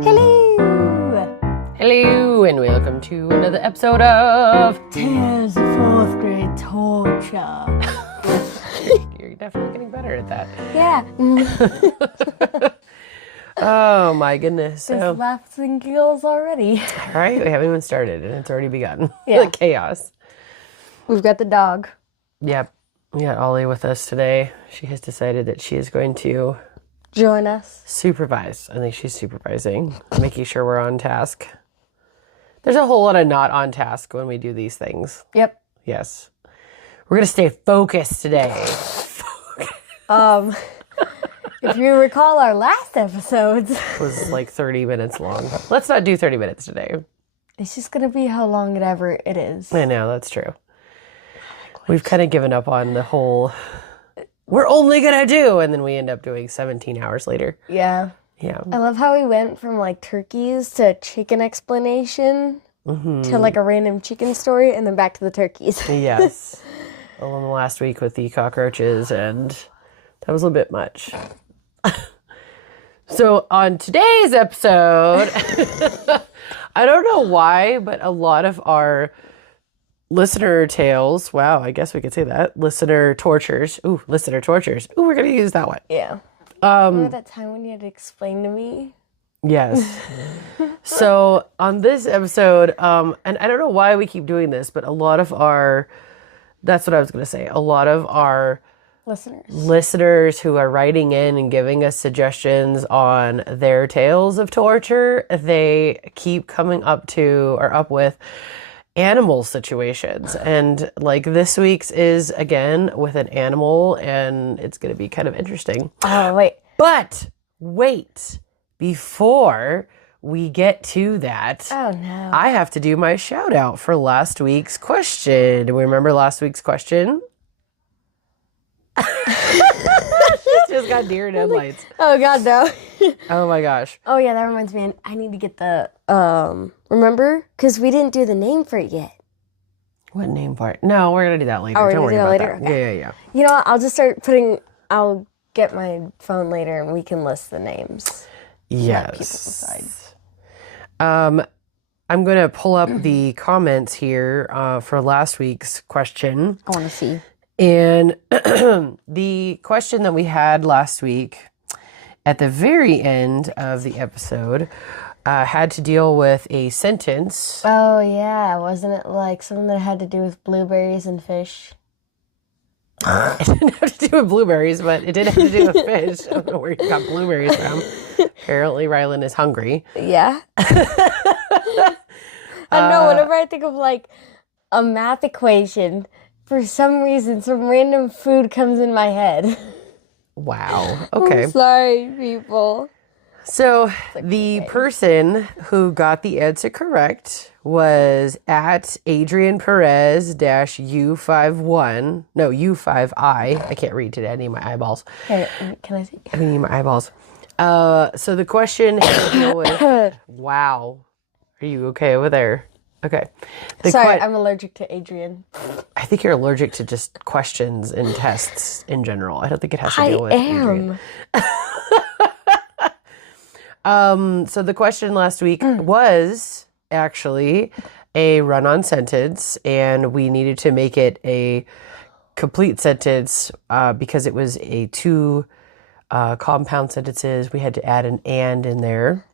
Hello! Hello, and welcome to another episode of Tales of Fourth Grade Torture. You're definitely getting better at that. Yeah. Oh my goodness. There's laughs and giggles already. All right, we haven't even started, and it's already begun. Yeah. The chaos. We've got the dog. Yep. We got Ollie with us today. She has decided that she is going to Join us. supervise. I think she's supervising, making sure we're on task. There's a whole lot of not on task when we do these things. Yep. Yes. We're going to stay focused today. If you recall our last episodes, It was like 30 minutes long. Let's not do 30 minutes today. it's just going to be how long it ever it is. I know, that's true. We've kind of given up on the whole, we're only going to do, and then we end up doing 17 hours later. Yeah. Yeah. I love how we went from like turkeys to chicken explanation to like a random chicken story and then back to the turkeys. Yes. Well, in the last week with the cockroaches, and that was a bit much. So on today's episode, I don't know why, but a lot of our listener tales, wow, I guess we could say that, listener tortures. Ooh, we're going to use that one. Yeah. Remember that time when you had to explain to me? Yes. So on this episode, and I don't know why we keep doing this, but a lot of our, that's what I was going to say, a lot of our listeners who are writing in and giving us suggestions on their tales of torture, they keep coming up with animal situations. And like this week's is again with an animal, and it's going to be kind of interesting. Oh, wait. But wait, before we get to that, Oh, no. I have to do my shout out for last week's question. Do we remember last week's question? She's just got deer in headlights. Oh, God, no. Oh my gosh. Oh, yeah, that reminds me. I need to get the, remember? Because we didn't do the name for it yet. What name for it? No, we're going to do that later. Oh, we're Don't going worry to do that about later? that. Okay. Yeah. You know what? I'll just I'll get my phone later and we can list the names. Let people decide. Yes. I'm going to pull up the comments here for last week's question. I want to see. And the question that we had last week at the very end of the episode had to deal with a sentence. Oh, yeah. Wasn't it like something that had to do with blueberries and fish? It didn't have to do with blueberries, but it did have to do with fish. I don't know where you got blueberries from. Apparently, Rylan is hungry. Yeah. I don't know. Whenever I think of like a math equation, for some reason, some random food comes in my head. Wow. Okay. I'm sorry, people. So the person who got the answer correct was at Adrian Perez -U51. No, U5I. I can't read today. I need my eyeballs. Here, can I see? I need my eyeballs. So the question had to deal with, wow. Are you okay over there? Okay. Sorry, I'm allergic to Adrian. I think you're allergic to just questions and tests in general. I don't think it has to deal with Adrian. So the question last week was actually a run-on sentence, and we needed to make it a complete sentence because it was a two compound sentences. We had to add an "and" in there,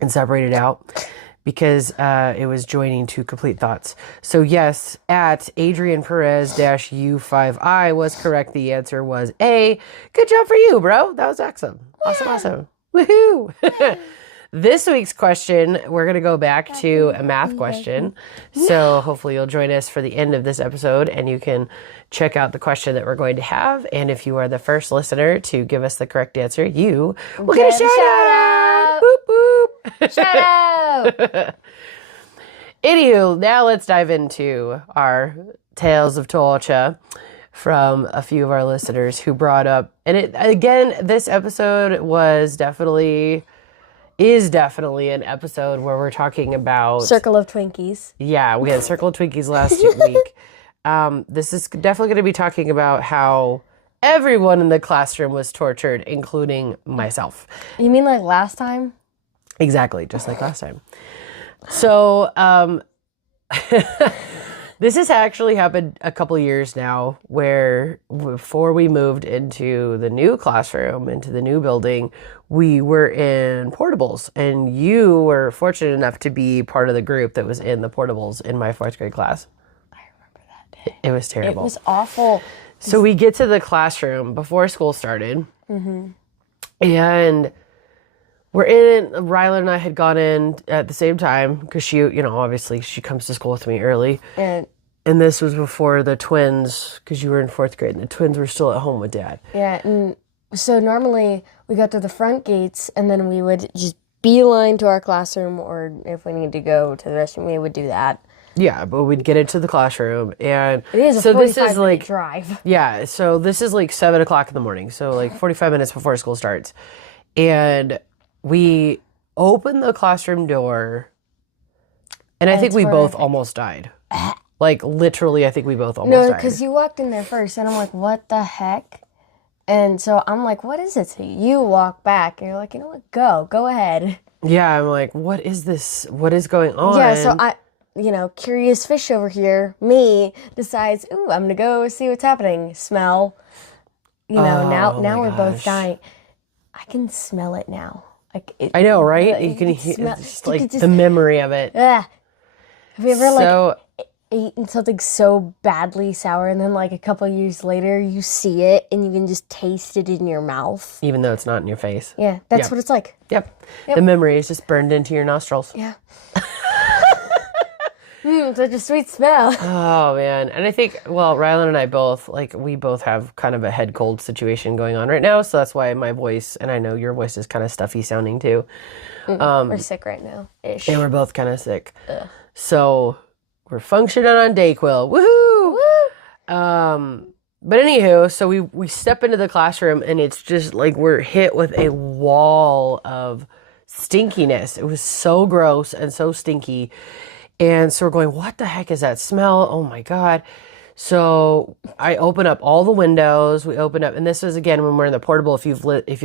and separate it out because it was joining two complete thoughts. So yes, at Adrian Perez -U5I was correct. The answer was A. Good job for you, bro. That was awesome. Awesome. Woohoo! This week's question, we're going to go back to a math question. So hopefully you'll join us for the end of this episode and you can check out the question that we're going to have. And if you are the first listener to give us the correct answer, you will get a shout out. Boop, boop. Shout out! Anywho, now let's dive into our tales of torture from a few of our listeners who brought up, and this episode is definitely an episode where we're talking about Circle of Twinkies. Yeah, we had Circle of Twinkies last week. This is definitely going to be talking about how everyone in the classroom was tortured, including myself. You mean like last time? Exactly, just like last time. So, this has actually happened a couple years now where before we moved into the new classroom, into the new building, we were in portables. And you were fortunate enough to be part of the group that was in the portables in my 4th grade class. I remember that day. It was terrible. It was awful. So we get to the classroom before school started. And we're in, Ryla and I had gone in at the same time because she, obviously she comes to school with me early. And this was before the twins, because you were in 4th grade and the twins were still at home with Dad. Yeah, and so normally we go to the front gates and then we would just beeline to our classroom, or if we need to go to the restroom, we would do that. Yeah, but we'd get into the classroom, and it is a 45-minute drive. Yeah, so this is like 7 o'clock in the morning, so like 45 minutes before school starts. And we open the classroom door, and I think we both almost died. Like, literally, I think we both almost died. No, because you walked in there first, and I'm like, what the heck? And so I'm like, what is it? So you walk back, and you're like, you know what? Go ahead. Yeah, I'm like, what is this? What is going on? Yeah, so curious fish over here, me, decides, ooh, I'm going to go see what's happening. Smell. Now we're both dying. I can smell it now. I know, right? You can hear it's like the memory of it. Have you ever eaten something so badly sour and then like a couple of years later you see it and you can just taste it in your mouth? Even though it's not in your face. Yeah, that's what it's like. Yep. The memory is just burned into your nostrils. Yeah. Such a sweet smell. Oh, man. And I think, Rylan and I both, we both have kind of a head cold situation going on right now. So that's why my voice, and I know your voice is kind of stuffy sounding too. We're sick right now. Ish. And we're both kind of sick. So we're functioning on Dayquil. Woohoo! Woo! But anywho, so we step into the classroom and it's just like we're hit with a wall of stinkiness. It was so gross and so stinky. And so we're going, what the heck is that smell? Oh my God. So I open up all the windows. We open up, and this is again when we're in the portable. If you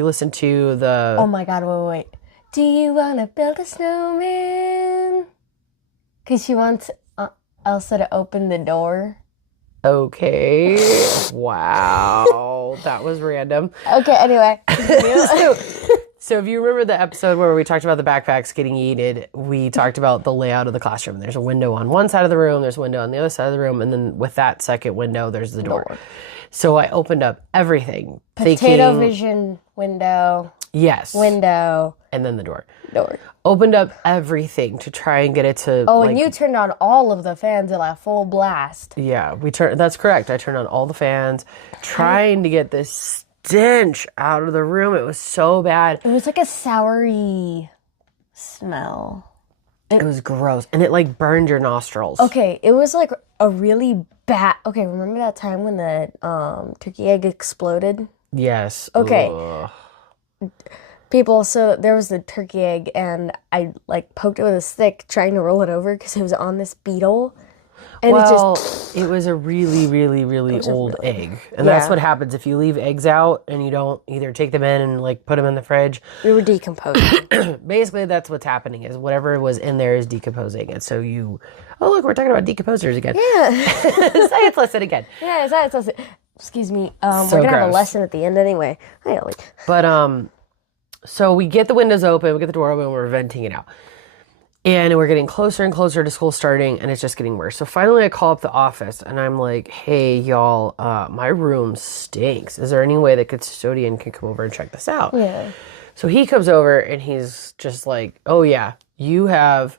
listen to the... Oh my God, wait. Do you want to build a snowman? Because she wants Elsa to open the door. Okay. Wow. That was random. Okay, anyway. So if you remember the episode where we talked about the backpacks getting yeeted, we talked about the layout of the classroom. There's a window on one side of the room, there's a window on the other side of the room, and then with that second window, there's the door. So I opened up everything. Potato vision window. Yes. Window. And then the door. Door. Opened up everything to try and get it to... Oh, and you turned on all of the fans at a full blast. Yeah, that's correct. I turned on all the fans, trying to get this stench out of the room. It was so bad. It was like a soury smell. It was gross. And it burned your nostrils. Okay, it was like a really bad... Okay, remember that time when the turkey egg exploded? Yes. Okay. Ugh. People, so there was the turkey egg and I poked it with a stick trying to roll it over because it was on this beetle. And it was a really, really, really old egg. And that's what happens if you leave eggs out and you don't either take them in and put them in the fridge. We were decomposing. Basically, that's what's happening is whatever was in there is decomposing. And so oh, look, we're talking about decomposers again. Yeah. Science lesson again. Yeah, science lesson. Excuse me. We're going to have a lesson at the end anyway. But, so we get the windows open, we get the door open, we're venting it out. And we're getting closer and closer to school starting, and it's just getting worse. So finally I call up the office, and I'm like, hey, y'all, my room stinks. Is there any way the custodian can come over and check this out? Yeah. So he comes over, and he's just like, oh, yeah, you have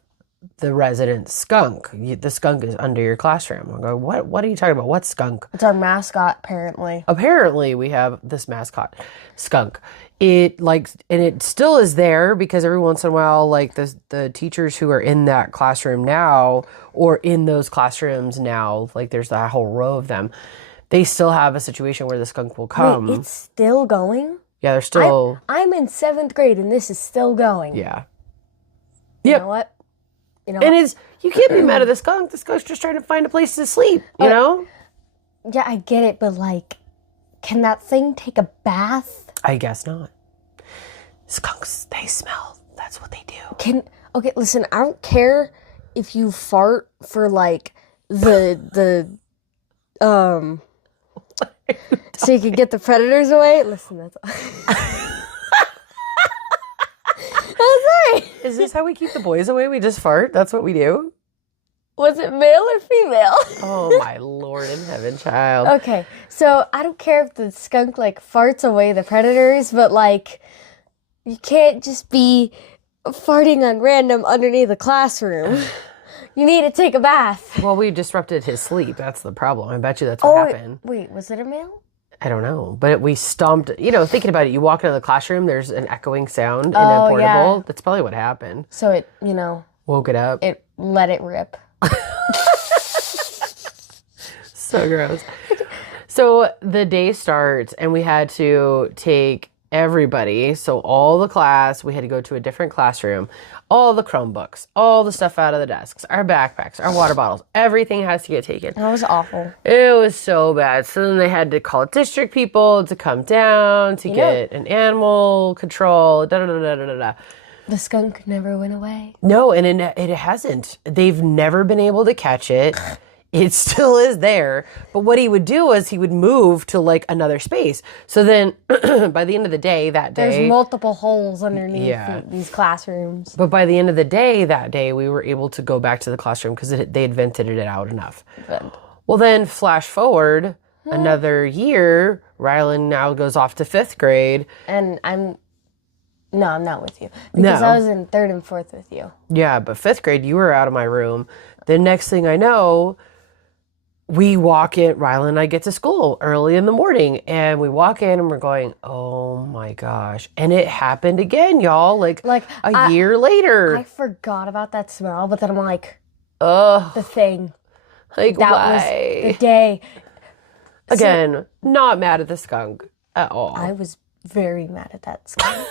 the resident skunk. The skunk is under your classroom. I go, what are you talking about? What skunk? It's our mascot, apparently. Apparently, we have this mascot, skunk. And it still is there because every once in a while, the teachers who are in that classroom now or in those classrooms now, there's that whole row of them, they still have a situation where the skunk will come. Wait, it's still going? Yeah, they're still... I'm in 7th grade and this is still going. Yeah. You know what? You can't be mad at the skunk. The skunk's just trying to find a place to sleep, you know? Yeah, I get it, but can that thing take a bath? I guess not. Skunks, they smell that's what they do. Okay, listen, I don't care if you fart for like the so you can get the predators away. Listen, that's I'm sorry. Is this how we keep the boys away? We just fart? That's what we do? Was it male or female? Oh, my Lord in heaven, child. Okay, so I don't care if the skunk, like, farts away the predators, but, like, you can't just be farting on random underneath the classroom. You need to take a bath. Well, we disrupted his sleep. That's the problem. I bet you that's what happened. Wait, was it a male? I don't know. But we stomped, thinking about it, you walk into the classroom, there's an echoing sound in a portable. Yeah. That's probably what happened. So it, woke it up. It let it rip. So gross. So the day starts and we had to take everybody, so all the class, we had to go to a different classroom, all the Chromebooks, all the stuff out of the desks, our backpacks, our water bottles, everything has to get taken. That was awful. It was so bad. So then they had to call district people to come down to get an animal control, da-da-da-da-da-da. The skunk never went away. No, and it hasn't. They've never been able to catch it. It still is there. But what he would do is he would move to like another space. So then by the end of the day, there's multiple holes underneath these classrooms. But by the end of the day, that day, we were able to go back to the classroom because they had vented it out enough. Good. Well, then flash forward another year, Rylan now goes off to 5th grade. And I'm not with you. Because I was in 3rd and 4th with you. Yeah, but 5th grade, you were out of my room. The next thing I know, we walk in, Rylan and I get to school early in the morning, and we walk in and we're going, oh my gosh. And it happened again, y'all, like a year later. I forgot about that smell, but then I'm like, ugh. The thing. Like, that why? was the day. Again, not mad at the skunk at all. I was very mad at that skunk.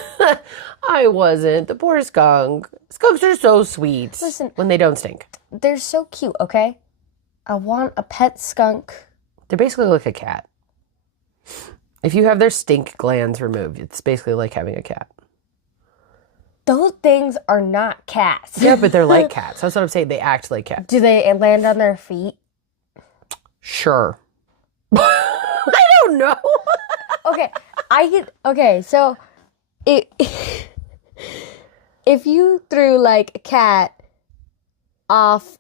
I wasn't. The poor skunk. Skunks are so sweet. Listen, when they don't stink. They're so cute, okay? I want a pet skunk. They're basically like a cat. If you have their stink glands removed, it's basically like having a cat. Those things are not cats. Yeah, but they're like cats. That's what I'm saying. They act like cats. Do they land on their feet? Sure. I don't know. So if you threw like a cat off,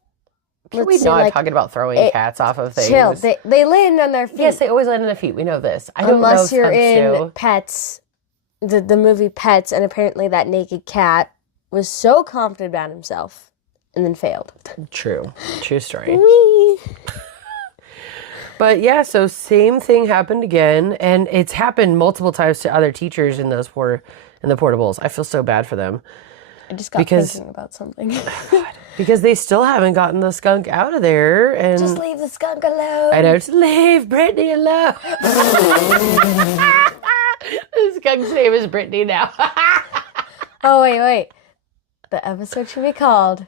can we not talking about throwing cats off of things? Chill. They land on their feet. Yes, they always land on their feet. We know this. I don't know unless you're in Pets, the movie Pets, and apparently that naked cat was so confident about himself and then failed. True story. But yeah, so same thing happened again, and it's happened multiple times to other teachers in the portables. I feel so bad for them. I just got thinking about something. God, because they still haven't gotten the skunk out of there, and just leave the skunk alone. I know, just leave Britney alone. The skunk's name is Britney now. Oh wait. The episode should be called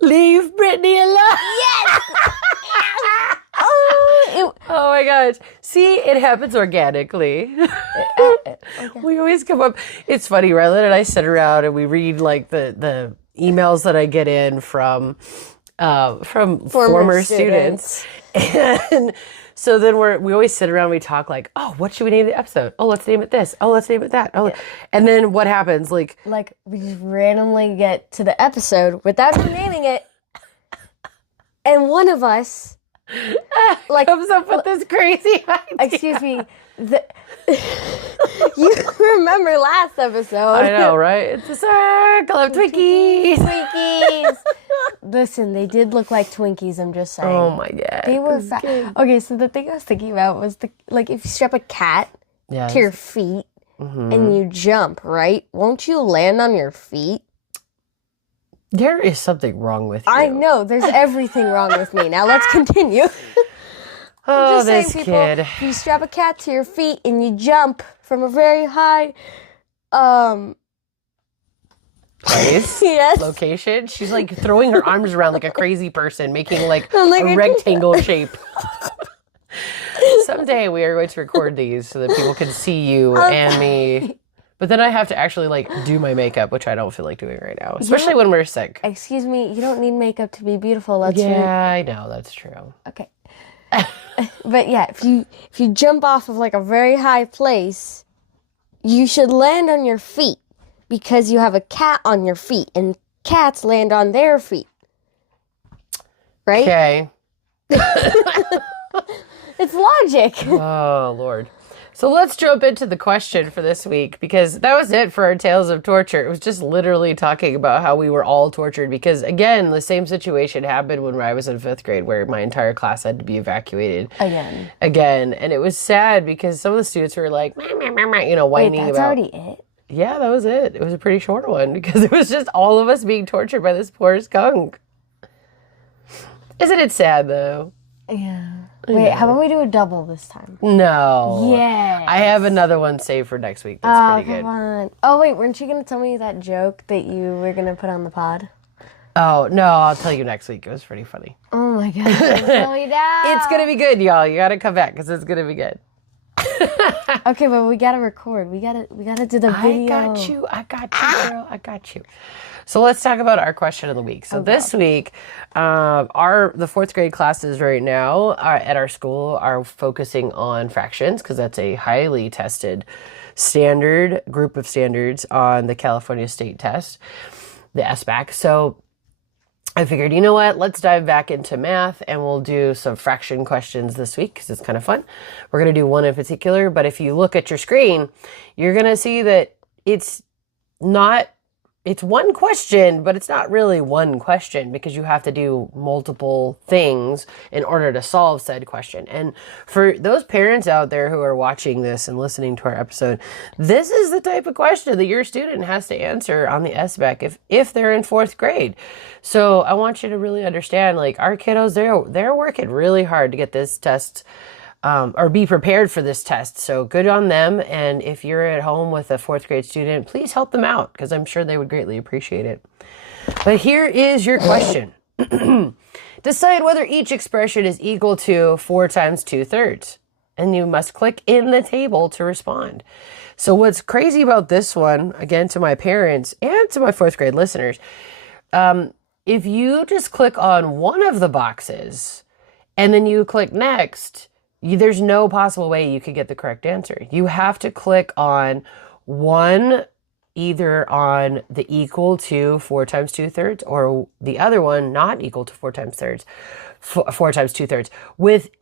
"Leave Britney Alone." Yes. Oh my gosh. See, it happens organically. We always come up. It's funny, Rylan and I sit around and we read like the emails that I get in from former students. And so then we always sit around and we talk like, oh, what should we name the episode? Oh, let's name it this. Oh, let's name it that. Oh, and then what happens? Like we just randomly get to the episode without naming it. And one of us comes up with this crazy idea. Excuse me. You remember last episode? I know, right? It's a circle of Twinkies. Listen, they did look like Twinkies. I'm just saying. Oh my god, they were fat. Okay, so the thing I was thinking about was if you strap a cat to your feet and you jump, right? Won't you land on your feet? There is something wrong with you. I know. There's everything wrong with me. Now let's continue. Oh, this kid. If you strap a cat to your feet and you jump from a very high place, location. She's like throwing her arms around like a crazy person, making like a rectangle shape. Someday we are going to record these so that people can see you and me But then I have to actually like do my makeup, which I don't feel like doing right now, especially when we're sick. Excuse me, you don't need makeup to be beautiful. I know, that's true. Okay. But yeah, if you jump off of like a very high place, you should land on your feet because you have a cat on your feet and cats land on their feet. Right? Okay. It's logic. Oh, Lord. So let's jump into the question for this week, because that was it for our Tales of Torture. It was just literally talking about how we were all tortured because, again, the same situation happened when I was in 5th grade where my entire class had to be evacuated. Again. And it was sad because some of the students were like, whining Wait, that's about... already it? Yeah, that was it. It was a pretty short one because it was just all of us being tortured by this poor skunk. Isn't it sad, though? Yeah. Wait, how about we do a double this time? No. Yeah. I have another one saved for next week. That's pretty good. Come on. Oh, wait, weren't you going to tell me that joke that you were going to put on the pod? Oh, no, I'll tell you next week. It was pretty funny. Oh, my God. Slow me down. It's going to be good, y'all. You got to come back because it's going to be good. Okay, but we got to record. We got to do the video. I got you, girl. I got you. So let's talk about our question of the week. So this week, the 4th grade classes right now at our school are focusing on fractions because that's a highly tested group of standards on the California State Test, the SBAC. So I figured, you know what, let's dive back into math and we'll do some fraction questions this week because it's kind of fun. We're going to do one in particular, but if you look at your screen, you're going to see that it's one question, but it's not really one question because you have to do multiple things in order to solve said question. And for those parents out there who are watching this and listening to our episode, this is the type of question that your student has to answer on the SBAC if they're in 4th grade. So I want you to really understand, like, our kiddos, they're working really hard to get this test or be prepared for this test. So good on them. And if you're at home with a 4th grade student, please help them out because I'm sure they would greatly appreciate it. But here is your question. Decide whether each expression is equal to 4 times 2/3. And you must click in the table to respond. So what's crazy about this one, again, to my parents and to my 4th grade listeners, if you just click on one of the boxes and then you click next, there's no possible way you could get the correct answer. You have to click on one, either on the equal to 4 times 2/3 or the other one not equal to 4 times 2/3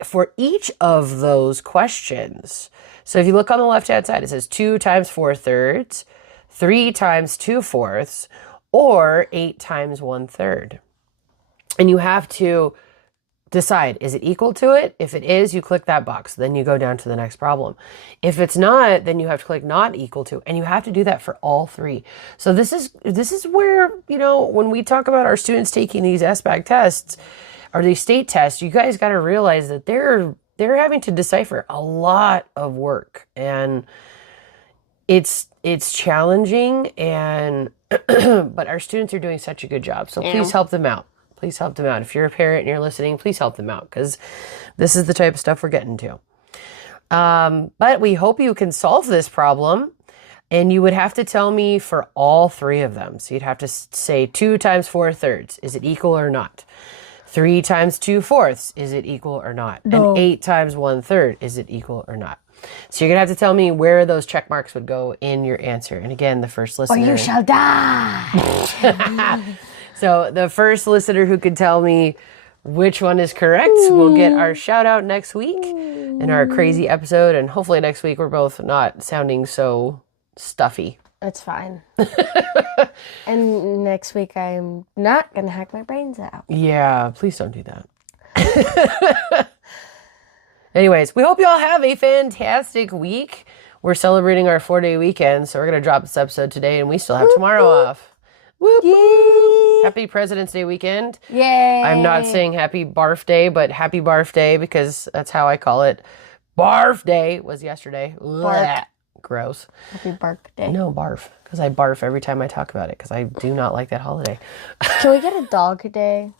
for each of those questions. So if you look on the left-hand side, it says 2 times 4/3, 3 times 2/4, or 8 times 1/3. And you have to decide, is it equal to it? If it is, you click that box. Then you go down to the next problem. If it's not, then you have to click not equal to, and you have to do that for all 3. So this is where, when we talk about our students taking these SBAC tests or these state tests, you guys got to realize that they're having to decipher a lot of work, and it's challenging, and but our students are doing such a good job. So please help them out. Please help them out. If you're a parent and you're listening, please help them out because this is the type of stuff we're getting to. But we hope you can solve this problem, and you would have to tell me for all 3 of them. So you'd have to say 2 times 4/3. Is it equal or not? 3 times 2/4. Is it equal or not? No. And 8 times 1/3. Is it equal or not? So you're going to have to tell me where those check marks would go in your answer. And again, the first listener... Or you shall die! So the first listener who can tell me which one is correct will get our shout out next week in our crazy episode. And hopefully next week we're both not sounding so stuffy. That's fine. And next week I'm not going to hack my brains out. Yeah, please don't do that. Anyways, we hope you all have a fantastic week. We're celebrating our 4-day weekend, so we're going to drop this episode today, and we still have tomorrow off. Whoop, whoop. Happy President's Day weekend. Yay. I'm not saying happy barf day, but happy barf day because that's how I call it. Barf day was yesterday. Bark. Gross. Happy bark day. No, barf. Because I barf every time I talk about it because I do not like that holiday. Can we get a dog day?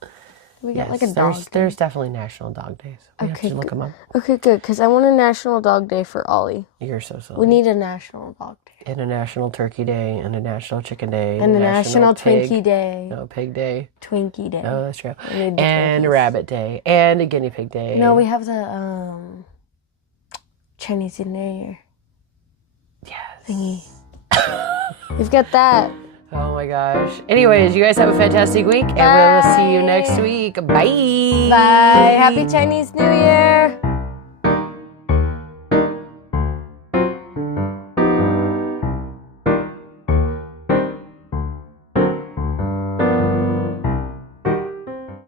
We got like a dog day. There's definitely National Dog Days. We have to look them up. Okay, good, because I want a National Dog Day for Ollie. You're so silly. We need a National Dog Day. And a National Turkey Day, and a National Chicken Day. And a National Twinkie Day. No, Pig Day. Twinkie Day. Oh, that's true. And a Rabbit Day. And a Guinea Pig Day. No, we have the Chinese New Year. Yes. Thingy. We've got that. Oh my gosh. Anyways, you guys have a fantastic week, and we'll see you next week. Bye. Bye. Happy Chinese New Year.